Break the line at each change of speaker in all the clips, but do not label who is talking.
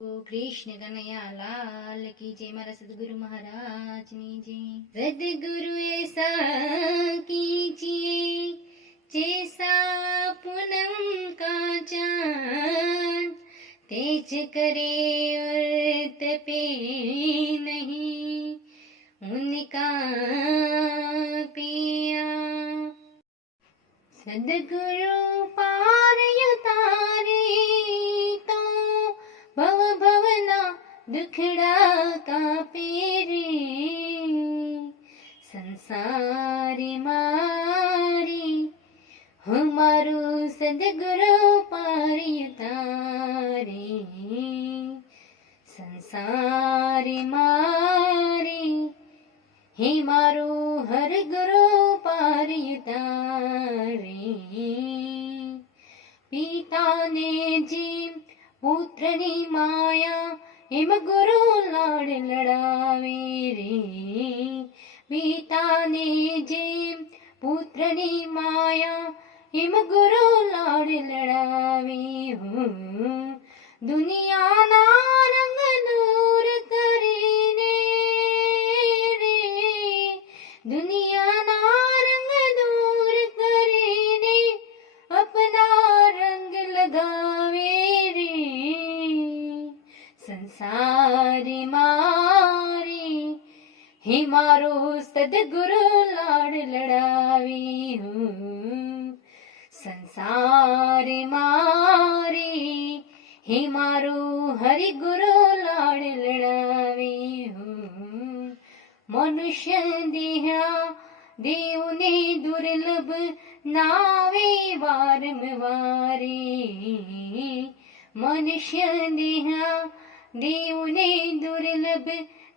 કૃષ્ણ કનૈયા લાલ કી જય મારા સદગુરુ મહારાજની જય સદગુરુ એસા કીજીએ જેસા પૂનમ કા ચાંદ તેજ કરે અર્થ पे નહીં ઉનકા પિયા સદગુરુ પાર દુખડા કાપે રે સંસારી મારી હું મારું સદગુરુ પારી તારી સંસારી મારી હે મારું હર ગુરુ પારી તારી પિતાને જીવ પુત્રની માયા िम गुरु लाड लडावीरे। पीता नीजे पुत्री माया इम गुरु लोड મારો સદગુરુ લાડ લડાવી હું સંસારી મારી, હે મારો હરિ ગુરુ લાડ લડાવી હું મનુષ્ય દેહા દેવને દુર્લભ નાવે વારંવારે મનુષ્ય દેહા દેવને દુર્લભ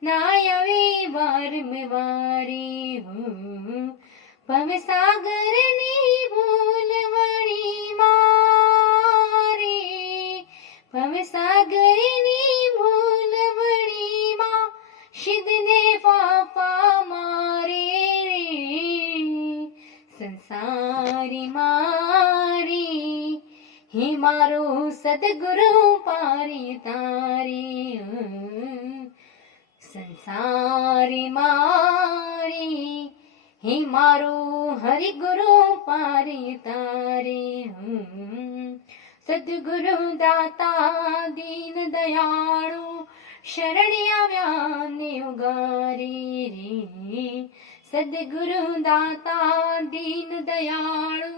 નાયવે વારી હું. ભવસાગરની ભૂલ વળી મારી. ભવસાગરની ભૂલ વળી માં. શિદને પાપા મારે રે. સંસારી મારી. હે મારો સદગુરુ, પારી તારી સંસારી મારી, હે મારો હરિગુરુ પારી તારે સદગુરુ દાતા દીન દયાળુ, શરણે આવ્યા ને ઉગારી રે. સદગુરુ દાતા દીન દયાળુ,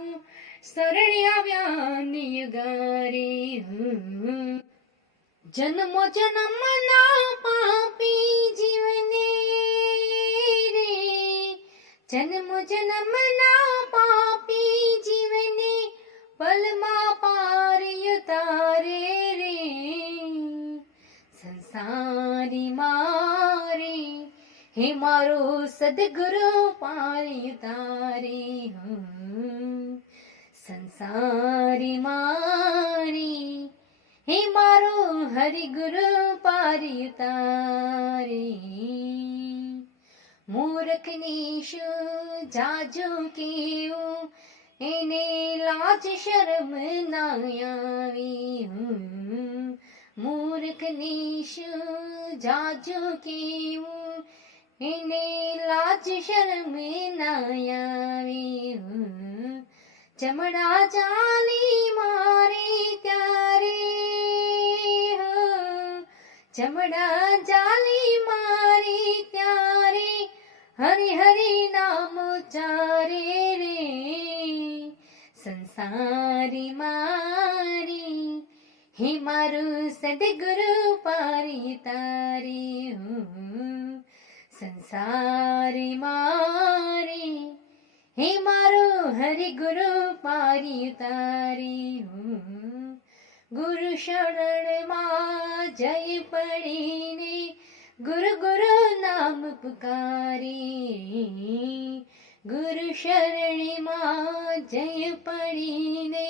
શરણે આવ્યા ને ઉગારી જન્મો જન્મના પાપી જીવને રે. જન્મ જન્મના પાપી જીવને પલમાં પાર તારે રે. સંસારી મારે, હે મારો સદગુરુ પાર તારે સંસારી મારી હે મારો હરિ ગુરુ પારી તારે મૂર્ખની શું જાજુ કેવું એને લાજ શરમ ના આવી મૂર્ખની શું જાજુ કેવું એને લાજ શરમ ના આવી ચમડા ચાલી મારે ચમડા ચાલી મારી ત્યારે, હરિ હરિ નામ ચારે રે. સંસારી મારી, હે મારું સદગુરુ પારી તારી સંસારી મારી, હે મારો હરિ ગુરુ પારી તારી ગુરુ શરણમાં જય પડીને ગુરુ ગુરુ નામ પુકારી ગુરુ શરણમાં જય પડીને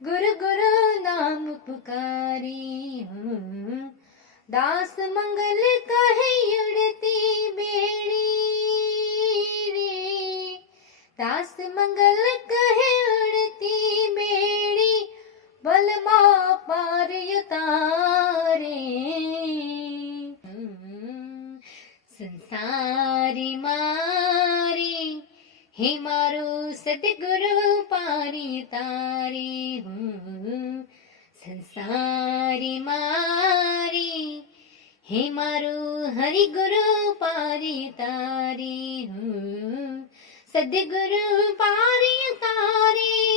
ગુરુ ગુરુ નામ પુકારી દાસ મંગલ કહે ઉડતી બેડી રે દાસ મંગલ કહે પાર્ય તારે. સંસારી મારી. હે મારો સદગુરુ પારી તારી. હું સંસારી મારી. હે મારો હરિગુરુ પારી તારી. હું સદગુરુ પારી તારી.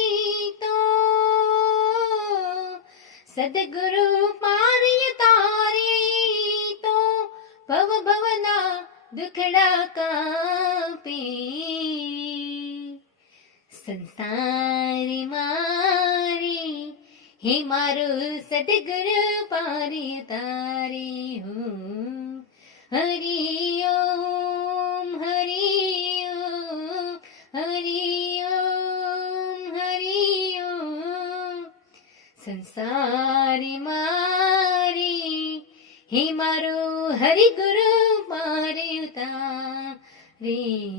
સદગુરુ પારી તારી તો ભવ ભવના દુખડા કાપી સંસારી મારી હે મારું સદગુરુ પારી તારી હું હરિ ઓમ હરિ સંસારી મારી, હે મારું હરિ ગુરુ મારી તારી.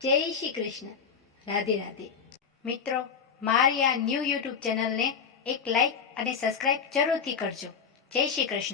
જય શ્રી કૃષ્ણ. રાધે રાધે. મિત્રો, મારી આ ન્યૂ યુટ્યુબ ચેનલને એક લાઈક અને સબસ્ક્રાઇબ જરૂરથી કરજો. જય શ્રી કૃષ્ણ.